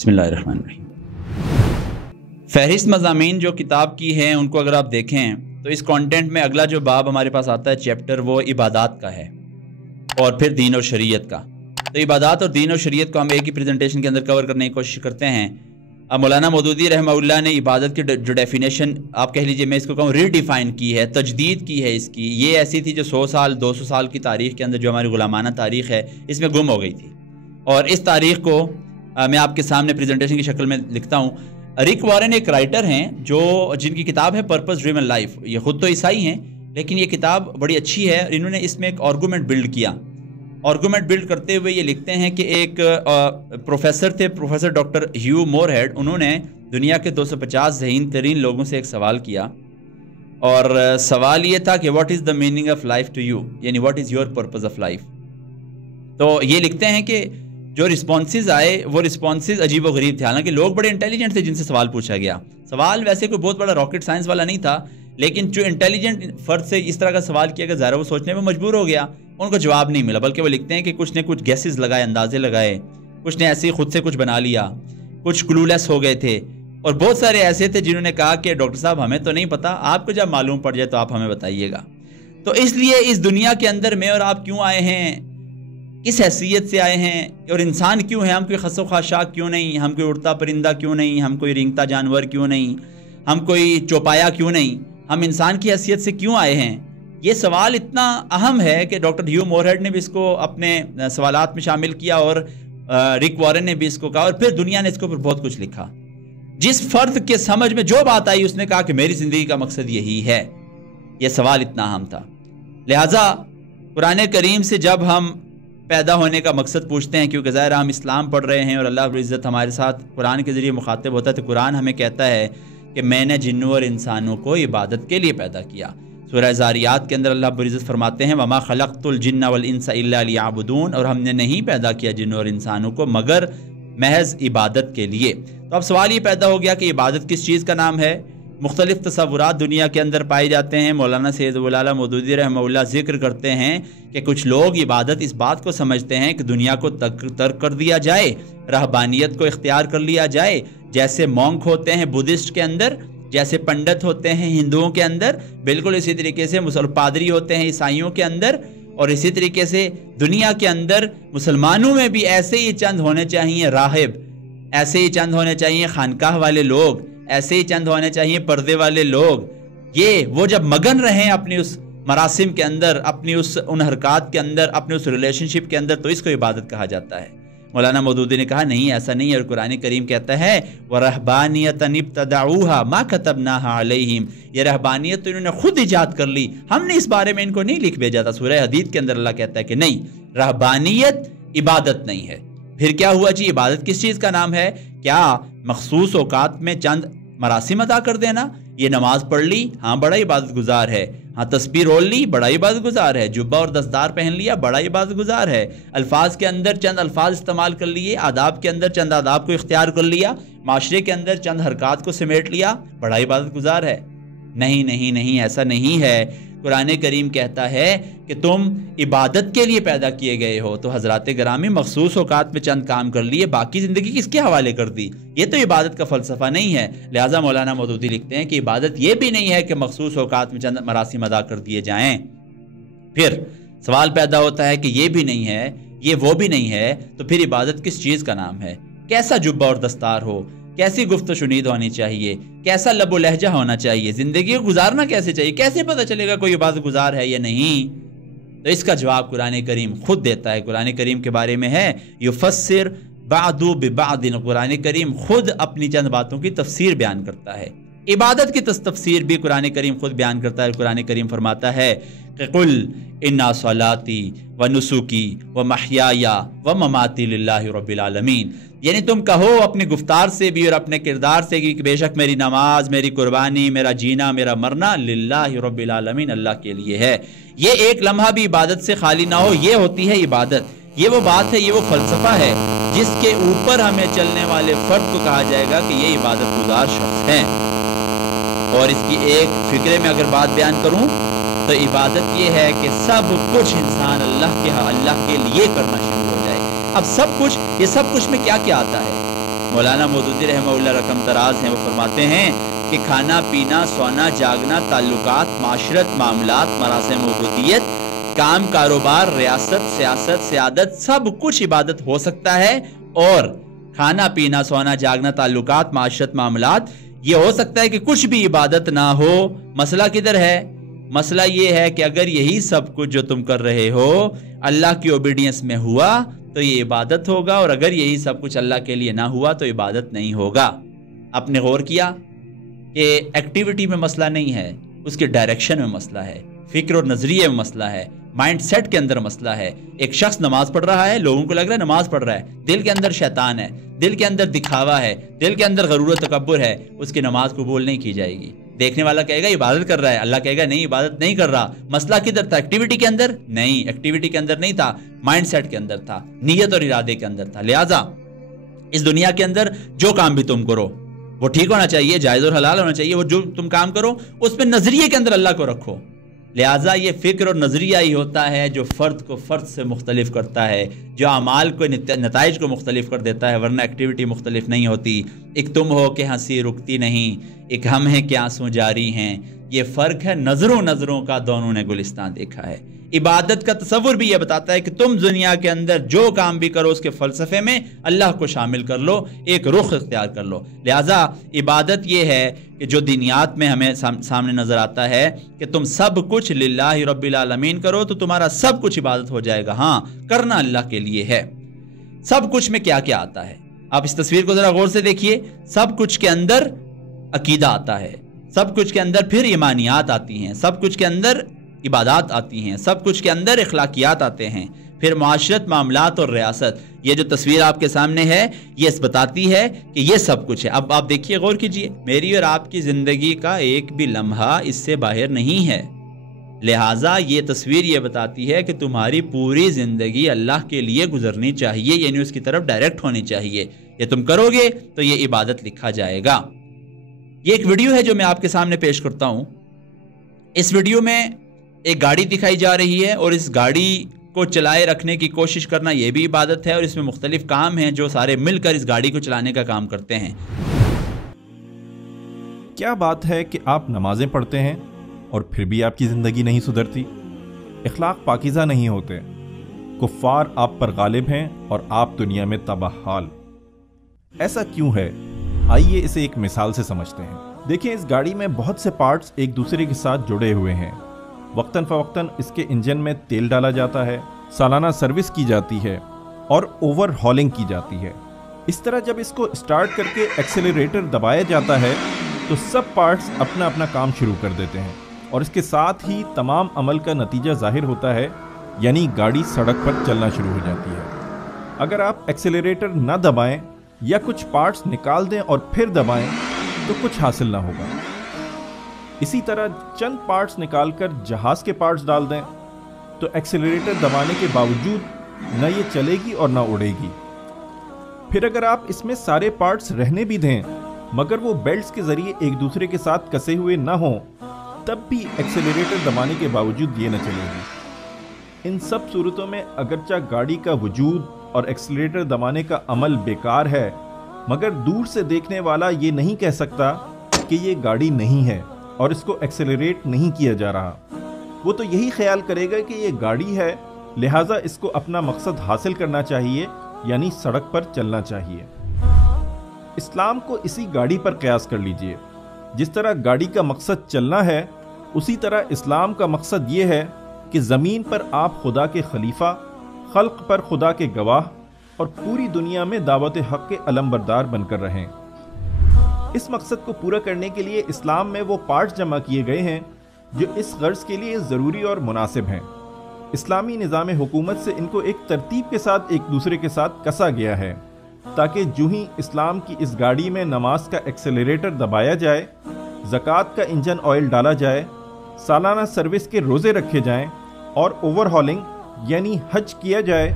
بسم اللہ الرحمن الرحیم۔ فہرست مضامین جو کتاب کی ہیں ان کو اگر آپ دیکھیں تو اس کانٹینٹ میں اگلا جو باب ہمارے پاس آتا ہے چیپٹر وہ عبادات کا ہے اور پھر دین اور شریعت کا۔ تو عبادات اور دین اور شریعت کو ہم ایک ہی پریزنٹیشن کے اندر کور کرنے کی کوشش کرتے ہیں۔ اب مولانا مودودی رحمہ اللہ نے عبادت کی جو ڈیفینیشن آپ کہہ لیجئے، میں اس کو کہوں ری ڈیفائن کی ہے، تجدید کی ہے اس کی۔ یہ ایسی تھی جو 100 سال 200 سال کی تاریخ کے اندر جو ہماری غلامانہ تاریخ ہے اس میں گم ہو گئی تھی، اور اس تاریخ کو میں آپ کے سامنے پریزنٹیشن کی شکل میں لکھتا ہوں۔ ریک وارن ایک رائٹر ہیں جن کی کتاب ہے پرپس ڈریون لائف۔ یہ خود تو عیسائی ہیں لیکن یہ کتاب بڑی اچھی ہے۔ انہوں نے اس میں ایک آرگومنٹ بلڈ کیا۔ آرگومنٹ بلڈ کرتے ہوئے یہ لکھتے ہیں کہ ایک پروفیسر تھے، professor doctor Hugh Moorhead. انہوں نے دنیا کے 250 ذہین ترین لوگوں سے ایک سوال کیا، اور سوال یہ تھا کہ what is the meaning of life to you, یعنی what is your purpose of life. تو یہ لکھتے ہیں کہ جو رسپانسز آئے وہ رسپانسز عجیب و غریب تھے، حالانکہ لوگ بڑے انٹیلیجنٹ تھے جن سے سوال پوچھا گیا۔ سوال ویسے کوئی بہت بڑا راکٹ سائنس والا نہیں تھا، لیکن جو انٹیلیجنٹ فرد سے اس طرح کا سوال کیا کہ ظاہر وہ سوچنے میں مجبور ہو گیا، ان کو جواب نہیں ملا، بلکہ وہ لکھتے ہیں کہ کچھ نے کچھ گیسز لگائے، اندازے لگائے، کچھ نے ایسے ہی خود سے کچھ بنا لیا، کچھ کلولیس ہو گئے تھے، اور بہت سارے ایسے تھے جنہوں نے کہا کہ ڈاکٹر صاحب ہمیں تو نہیں پتا، آپ کو جب معلوم پڑ جائے تو آپ ہمیں بتائیے گا۔ تو اس لیے اس دنیا کے اندر میں اور آپ کیوں آئے ہیں، کس حیثیت سے آئے ہیں، اور انسان کیوں ہیں، ہم کوئی خس و خاشاک کیوں نہیں، ہم کوئی اڑتا پرندہ کیوں نہیں، ہم کوئی رینگتا جانور کیوں نہیں، ہم کوئی چوپایا کیوں نہیں، ہم انسان کی حیثیت سے کیوں آئے ہیں، یہ سوال اتنا اہم ہے کہ ڈاکٹر ہیو مور ہیڈ نے بھی اس کو اپنے سوالات میں شامل کیا، اور ریک وارن نے بھی اس کو کہا، اور پھر دنیا نے اس کے اوپر بہت کچھ لکھا۔ جس فرد کے سمجھ میں جو بات آئی اس نے کہا کہ میری زندگی کا مقصد یہی ہے۔ یہ سوال اتنا اہم تھا، لہٰذا قرآن کریم سے جب ہم پیدا ہونے کا مقصد پوچھتے ہیں، کیونکہ ظاہر ہم اسلام پڑھ رہے ہیں اور اللہ رب العزت ہمارے ساتھ قرآن کے ذریعے مخاطب ہوتا ہے، تو قرآن ہمیں کہتا ہے کہ میں نے جنوں اور انسانوں کو عبادت کے لیے پیدا کیا۔ سورہ زاریات کے اندر اللہ رب العزت فرماتے ہیں وَمَا خَلَقْتُ الْجِنَّ وَالْإِنسَ إِلَّا لِيَعْبُدُونَ، اور ہم نے نہیں پیدا کیا جنوں اور انسانوں کو مگر محض عبادت کے لیے۔ تو اب سوال یہ پیدا ہو گیا کہ عبادت کس چیز کا نام ہے؟ مختلف تصورات دنیا کے اندر پائے جاتے ہیں۔ مولانا سید ابوالعلا مودودی رحمہ اللہ ذکر کرتے ہیں کہ کچھ لوگ عبادت اس بات کو سمجھتے ہیں کہ دنیا کو ترک کر دیا جائے، رہبانیت کو اختیار کر لیا جائے، جیسے مونک ہوتے ہیں بدھسٹ کے اندر، جیسے پنڈت ہوتے ہیں ہندوؤں کے اندر، بالکل اسی طریقے سے پادری ہوتے ہیں عیسائیوں کے اندر، اور اسی طریقے سے دنیا کے اندر مسلمانوں میں بھی ایسے ہی چند ہونے چاہیے راہب، ایسے ہی چند ہونے چاہیے خانقاہ والے لوگ، ایسے ہی چند ہونے چاہیے پردے والے لوگ۔ یہ وہ جب مگن رہیں اپنی اس مراسم کے اندر، اپنی ان حرکات کے اندر، اپنے اس ریلیشن شپ کے اندر، تو اس کو عبادت کہا جاتا ہے۔ مولانا مودودی نے کہا نہیں، ایسا نہیں ہے، اور قرآن کریم کہتا ہے وَرَهْبَانِيَةً ابْتَدَعُوهَا مَا كَتَبْنَاهَا عَلَيْهِمْ، یہ رہبانیت تو انہوں نے خود ایجاد کر لی، ہم نے اس بارے میں ان کو نہیں لکھ بھیجا تھا۔ سورہ حدید کے اندر اللہ کہتا ہے کہ نہیں، رہبانیت عبادت نہیں ہے۔ پھر کیا ہوا جی؟ عبادت کس چیز کا نام ہے؟ کیا مخصوص اوقات میں چند مراسم ادا کر دینا؟ یہ نماز پڑھ لی، ہاں بڑا عبادت گزار ہے، ہاں تسبیح رول لی، بڑا عبادت گزار ہے، جبہ اور دستار پہن لیا، بڑا عبادت گزار ہے، الفاظ کے اندر چند الفاظ استعمال کر لیے، آداب کے اندر چند آداب کو اختیار کر لیا، معاشرے کے اندر چند حرکات کو سمیٹ لیا، بڑا عبادت گزار ہے۔ نہیں نہیں نہیں، ایسا نہیں ہے۔ قرآن کریم کہتا ہے کہ تم عبادت کے لیے پیدا کیے گئے ہو۔ تو حضرات گرامی مخصوص اوقات میں چند کام کر لیے، باقی زندگی کس کے حوالے کر دی؟ یہ تو عبادت کا فلسفہ نہیں ہے۔ لہٰذا مولانا مودودی لکھتے ہیں کہ عبادت یہ بھی نہیں ہے کہ مخصوص اوقات میں چند مراسم ادا کر دیے جائیں۔ پھر سوال پیدا ہوتا ہے کہ یہ بھی نہیں ہے، یہ وہ بھی نہیں ہے، تو پھر عبادت کس چیز کا نام ہے؟ کیسا جبہ اور دستار ہو، کیسی گفت و شنید ہونی چاہیے، کیسا لب و لہجہ ہونا چاہیے، زندگی کو گزارنا کیسے چاہیے، کیسے پتہ چلے گا کوئی عبادت گزار ہے یا نہیں؟ تو اس کا جواب قرآن کریم خود دیتا ہے۔ قرآن کریم کے بارے میں ہے یفسر بعض ببعض، قرآن کریم خود اپنی چند باتوں کی تفسیر بیان کرتا ہے۔ عبادت کی تفسیر بھی قرآن کریم خود بیان کرتا ہے۔ قرآن کریم فرماتا ہے کہ قل انا صلاتی و نسکی و محیایا و مماتی للہ رب العالمین، یعنی تم کہو اپنی گفتار سے بھی اور اپنے کردار سے کہ بے شک میری نماز، میری قربانی، میرا جینا، میرا مرنا للہ رب العالمین، اللہ کے لیے ہے۔ یہ ایک لمحہ بھی عبادت سے خالی نہ ہو، یہ ہوتی ہے عبادت۔ یہ وہ بات ہے، یہ وہ فلسفہ ہے جس کے اوپر ہمیں چلنے والے فرد کو کہا جائے گا کہ یہ عبادت گزار شخص ہیں۔ اور اس کی ایک فکرے میں اگر بات بیان کروں تو عبادت یہ ہے کہ سب کچھ انسان اللہ کے لیے کرنا شروع ہو جائے۔ اب سب کچھ، یہ سب کچھ میں کیا کیا آتا ہے؟ مولانا مودودی رحمہ اللہ رقم تراز ہیں، وہ فرماتے ہیں کہ کھانا پینا، سونا جاگنا، تعلقات، معاشرت، معاملات، مراسم عبودیت، کام کاروبار، ریاست، سیاست، سیادت، سب کچھ عبادت ہو سکتا ہے. اور کھانا پینا، سونا جاگنا، تعلقات، معاشرت، معاملات، یہ ہو سکتا ہے کہ کچھ بھی عبادت نہ ہو. مسئلہ کدھر ہے؟ مسئلہ یہ ہے کہ اگر یہی سب کچھ جو تم کر رہے ہو اللہ کی اوبیڈینس میں ہوا تو یہ عبادت ہوگا، اور اگر یہی سب کچھ اللہ کے لیے نہ ہوا تو عبادت نہیں ہوگا. آپ نے غور کیا کہ ایکٹیویٹی میں مسئلہ نہیں ہے، اس کے ڈائریکشن میں مسئلہ ہے، فکر اور نظریے میں مسئلہ ہے، مائنڈ سیٹ کے اندر مسئلہ ہے. ایک شخص نماز پڑھ رہا ہے، لوگوں کو لگ رہا ہے نماز پڑھ رہا ہے، دل کے اندر شیطان ہے، دل کے اندر دکھاوا ہے، دل کے اندر غرور و تکبر ہے، اس کی نماز قبول نہیں کی جائے گی. دیکھنے والا کہے گا عبادت کر رہا ہے، اللہ کہے گا نہیں عبادت نہیں کر رہا. مسئلہ کدھر تھا؟ ایکٹیویٹی کے اندر نہیں، ایکٹیویٹی کے اندر نہیں تھا، مائنڈ سیٹ کے اندر تھا، نیت اور ارادے کے اندر تھا. لہٰذا اس دنیا کے اندر جو کام بھی تم کرو وہ ٹھیک ہونا چاہیے، جائز اور حلال ہونا چاہیے. وہ جو تم کام کرو اس پہ نظریے کے اندر اللہ کو رکھو. لہٰذا یہ فکر اور نظریہ ہی ہوتا ہے جو فرد کو فرد سے مختلف کرتا ہے، جو اعمال کو نتائج کو مختلف کر دیتا ہے، ورنہ ایکٹیویٹی مختلف نہیں ہوتی. ایک تم ہو کہ ہنسی رکتی نہیں، ایک ہم ہیں کہ آنسو جاری ہیں. یہ فرق ہے نظروں کا، دونوں نے گلستان دیکھا ہے. عبادت کا تصور بھی یہ بتاتا ہے کہ تم دنیا کے اندر جو کام بھی کرو اس کے فلسفے میں اللہ کو شامل کر لو، ایک رخ اختیار کر لو. لہٰذا عبادت یہ ہے کہ جو دینیات میں ہمیں سامنے نظر آتا ہے کہ تم سب کچھ للہ رب العالمین کرو تو تمہارا سب کچھ عبادت ہو جائے گا. ہاں کرنا اللہ کے لیے ہے. سب کچھ میں کیا کیا آتا ہے؟ آپ اس تصویر کو ذرا غور سے دیکھیے. سب کچھ کے اندر عقیدہ آتا ہے، سب کچھ کے اندر پھر ایمانیات آتی ہیں، سب کچھ کے اندر عبادات آتی ہیں، سب کچھ کے اندر اخلاقیات آتے ہیں، پھر معاشرت، معاملات اور ریاست. یہ جو تصویر آپ کے سامنے ہے یہ اس بتاتی ہے کہ یہ سب کچھ ہے. اب آپ دیکھیے، غور کیجئے، میری اور آپ کی زندگی کا ایک بھی لمحہ اس سے باہر نہیں ہے. لہٰذا یہ تصویر یہ بتاتی ہے کہ تمہاری پوری زندگی اللہ کے لیے گزرنی چاہیے، یعنی اس کی طرف ڈائریکٹ ہونی چاہیے. یہ تم کرو گے تو یہ عبادت لکھا جائے گا. یہ ایک ویڈیو ہے جو میں آپ کے سامنے پیش کرتا ہوں. اس ویڈیو میں ایک گاڑی دکھائی جا رہی ہے اور اس گاڑی کو چلائے رکھنے کی کوشش کرنا یہ بھی عبادت ہے، اور اس میں مختلف کام ہیں جو سارے مل کر اس گاڑی کو چلانے کا کام کرتے ہیں. کیا بات ہے کہ آپ نمازیں پڑھتے ہیں اور پھر بھی آپ کی زندگی نہیں سدھرتی، اخلاق پاکیزہ نہیں ہوتے، کفار آپ پر غالب ہیں اور آپ دنیا میں تباہ حال. ایسا کیوں ہے؟ آئیے اسے ایک مثال سے سمجھتے ہیں. دیکھیں، اس گاڑی میں بہت سے پارٹس ایک دوسرے کے ساتھ جڑے ہوئے ہیں. وقتاً فوقتاً اس کے انجن میں تیل ڈالا جاتا ہے، سالانہ سروس کی جاتی ہے اور اوور ہالنگ کی جاتی ہے. اس طرح جب اس کو اسٹارٹ کر کے ایکسیلریٹر دبایا جاتا ہے تو سب پارٹس اپنا اپنا کام شروع کر دیتے ہیں، اور اس کے ساتھ ہی تمام عمل کا نتیجہ ظاہر ہوتا ہے، یعنی گاڑی سڑک پر چلنا شروع ہو جاتی ہے. اگر آپ ایکسیلریٹر نہ دبائیں یا کچھ پارٹس نکال دیں اور پھر دبائیں تو کچھ حاصل نہ ہوگا. اسی طرح چند پارٹس نکال کر جہاز کے پارٹس ڈال دیں تو ایکسیلریٹر دبانے کے باوجود نہ یہ چلے گی اور نہ اڑے گی. پھر اگر آپ اس میں سارے پارٹس رہنے بھی دیں مگر وہ بیلٹس کے ذریعے ایک دوسرے کے ساتھ کسے ہوئے نہ ہوں تب بھی ایکسیلریٹر دبانے کے باوجود یہ نہ چلے گی. ان سب صورتوں میں اگرچہ گاڑی کا وجود اور ایکسیلریٹر دبانے کا عمل بیکار ہے، مگر دور سے دیکھنے والا یہ نہیں کہہ سکتا کہ یہ گاڑی نہیں ہے اور اس کو ایکسیلریٹ نہیں کیا جا رہا. وہ تو یہی خیال کرے گا کہ یہ گاڑی ہے، لہٰذا اس کو اپنا مقصد حاصل کرنا چاہیے، یعنی سڑک پر چلنا چاہیے. اسلام کو اسی گاڑی پر قیاس کر لیجئے. جس طرح گاڑی کا مقصد چلنا ہے، اسی طرح اسلام کا مقصد یہ ہے کہ زمین پر آپ خدا کے خلیفہ، خلق پر خدا کے گواہ اور پوری دنیا میں دعوت حق کے علمبردار بن کر رہیں. اس مقصد کو پورا کرنے کے لیے اسلام میں وہ پارٹس جمع کیے گئے ہیں جو اس غرض کے لیے ضروری اور مناسب ہیں. اسلامی نظام حکومت سے ان کو ایک ترتیب کے ساتھ ایک دوسرے کے ساتھ کسا گیا ہے تاکہ جو ہی اسلام کی اس گاڑی میں نماز کا ایکسیلریٹر دبایا جائے، زکوٰۃ کا انجن آئل ڈالا جائے، سالانہ سروس کے روزے رکھے جائیں اور اوور ہالنگ یعنی حج کیا جائے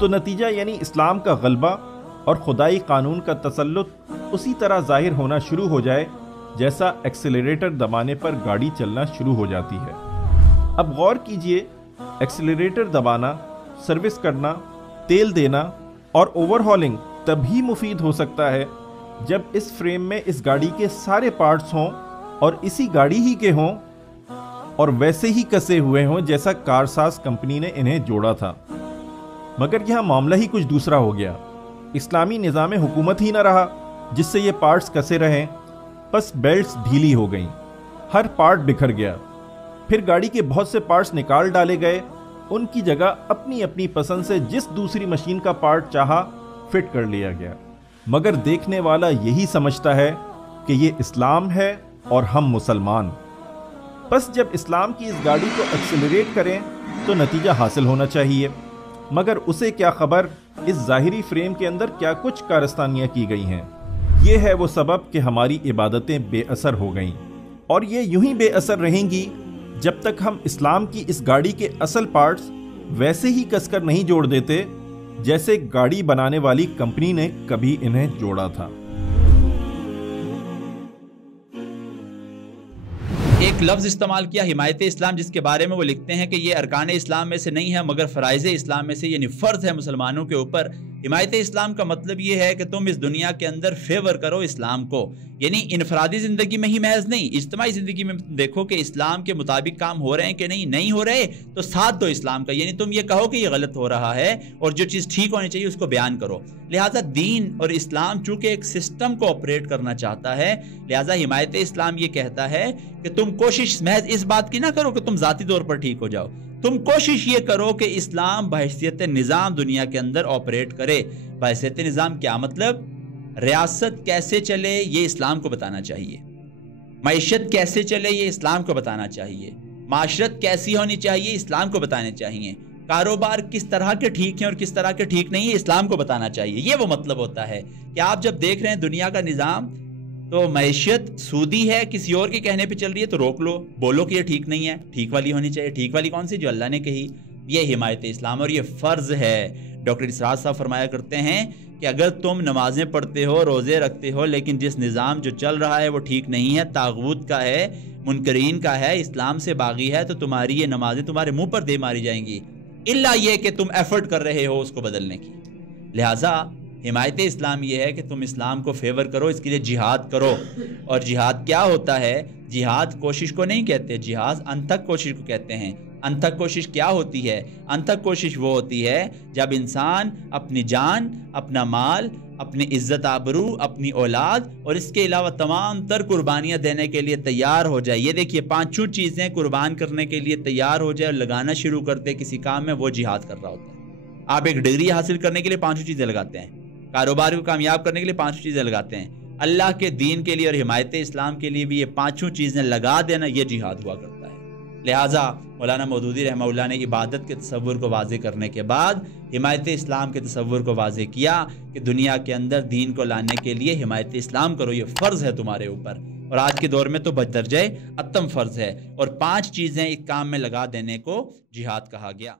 تو نتیجہ یعنی اسلام کا غلبہ اور خدائی قانون کا تسلط اسی طرح ظاہر ہونا شروع ہو جائے جیسا ایکسیلریٹر دبانے پر گاڑی چلنا شروع ہو جاتی ہے. اب غور کیجئے، ایکسیلریٹر دبانا، سروس کرنا، تیل دینا اور اوور ہالنگ تبھی مفید ہو سکتا ہے جب اس فریم میں اس گاڑی کے سارے پارٹس ہوں اور اسی گاڑی ہی کے ہوں اور ویسے ہی کسے ہوئے ہوں جیسا کارساز کمپنی نے انہیں جوڑا تھا۔ مگر یہاں معاملہ ہی کچھ دوسرا ہو گیا۔ اسلامی نظام حکومت ہی نہ رہا جس سے یہ پارٹس کسے رہیں، بس بیلٹس ڈھیلی ہو گئیں، ہر پارٹ بکھر گیا۔ پھر گاڑی کے بہت سے پارٹس نکال ڈالے گئے، ان کی جگہ اپنی اپنی پسند سے جس دوسری مشین کا پارٹ چاہا فٹ کر لیا گیا۔ مگر دیکھنے والا یہی سمجھتا ہے کہ یہ اسلام ہے اور ہم مسلمان۔ بس جب اسلام کی اس گاڑی کو ایکسلریٹ کریں تو نتیجہ حاصل ہونا چاہیے، مگر اسے کیا خبر اس ظاہری فریم کے اندر کیا کچھ کارستانیاں کی گئی ہیں۔ یہ ہے وہ سبب کہ ہماری عبادتیں بے اثر ہو گئیں، اور یہ یوں ہی بے اثر رہیں گی جب تک ہم اسلام کی اس گاڑی کے اصل پارٹس ویسے ہی کس کر نہیں جوڑ دیتے جیسے گاڑی بنانے والی کمپنی نے کبھی انہیں جوڑا تھا۔ ایک لفظ استعمال کیا حمایت اسلام، جس کے بارے میں وہ لکھتے ہیں کہ یہ ارکان اسلام میں سے نہیں ہے مگر فرائض اسلام میں سے، یعنی فرض ہے مسلمانوں کے اوپر۔ حمایت اسلام کا مطلب یہ ہے کہ تم اس دنیا کے اندر فیور کرو اسلام کو، یعنی انفرادی زندگی میں ہی محض نہیں، اجتماعی زندگی میں دیکھو کہ اسلام کے مطابق کام ہو رہے ہیں کہ نہیں ہو رہے تو ساتھ دو اسلام کا، یعنی تم یہ کہو کہ یہ غلط ہو رہا ہے اور جو چیز ٹھیک ہونی چاہیے اس کو بیان کرو۔ لہٰذا دین اور اسلام چونکہ ایک سسٹم کو آپریٹ کرنا چاہتا ہے، لہٰذا حمایت اسلام یہ کہتا ہے کہ تم کوشش محض اس بات کی نہ کرو کہ تم ذاتی طور پر ٹھیک ہو جاؤ، تم کوشش یہ کرو کہ اسلام بحیثیت نظام دنیا کے اندر آپریٹ کرے۔ بحیثیت نظام کیا مطلب؟ ریاست کیسے چلے یہ اسلام کو بتانا چاہیے، معیشت کیسے چلے یہ اسلام کو بتانا چاہیے، معاشرت کیسی ہونی چاہیے اسلام کو بتانے چاہیے، کاروبار کس طرح کے ٹھیک ہیں اور کس طرح کے ٹھیک نہیں ہے اسلام کو بتانا چاہیے۔ یہ وہ مطلب ہوتا ہے کہ آپ جب دیکھ رہے ہیں دنیا کا نظام تو معیشت سودی ہے، کسی اور کے کہنے پہ چل رہی ہے تو روک لو، بولو کہ یہ ٹھیک نہیں ہے، ٹھیک والی ہونی چاہیے۔ ٹھیک والی کون سی؟ جو اللہ نے کہی۔ یہ حمایت اسلام اور یہ فرض ہے۔ ڈاکٹر اسرار صاحب فرمایا کرتے ہیں کہ اگر تم نمازیں پڑھتے ہو، روزے رکھتے ہو، لیکن جس نظام جو چل رہا ہے وہ ٹھیک نہیں ہے، طاغوت کا ہے، منکرین کا ہے، اسلام سے باغی ہے، تو تمہاری یہ نمازیں تمہارے منہ پر دے ماری جائیں گی، الا یہ کہ تم ایفرٹ کر رہے ہو اس کو بدلنے کی۔ لہٰذا حمایت اسلام یہ ہے کہ تم اسلام کو فیور کرو، اس کے لیے جہاد کرو۔ اور جہاد کیا ہوتا ہے؟ جہاد کوشش کو نہیں کہتے، جہاد انتھک کوشش کو کہتے ہیں۔ انتھک کوشش کیا ہوتی ہے؟ انتھک کوشش وہ ہوتی ہے جب انسان اپنی جان، اپنا مال، اپنی عزت آبرو، اپنی اولاد اور اس کے علاوہ تمام تر قربانیاں دینے کے لیے تیار ہو جائے۔ یہ دیکھیے پانچوں چیزیں قربان کرنے کے لیے تیار ہو جائے اور لگانا شروع کرتے کسی کام میں، وہ جہاد کر رہا ہوتا ہے۔ آپ ایک ڈگری حاصل کرنے کے لیے پانچوں چیزیں لگاتے ہیں، کاروبار کو کامیاب کرنے کے لیے پانچوں چیزیں لگاتے ہیں، اللہ کے دین کے لیے اور حمایت اسلام کے لیے بھی یہ پانچوں چیزیں لگا دینا، یہ جہاد ہوا کرتا ہے۔ لہٰذا مولانا مودودی رحمہ اللہ نے عبادت کے تصور کو واضح کرنے کے بعد حمایت اسلام کے تصور کو واضح کیا کہ دنیا کے اندر دین کو لانے کے لیے حمایت اسلام کرو، یہ فرض ہے تمہارے اوپر، اور آج کے دور میں تو بدرجہ اتم فرض ہے، اور 5 چیزیں ایک کام میں لگا دینے کو جہاد کہا گیا۔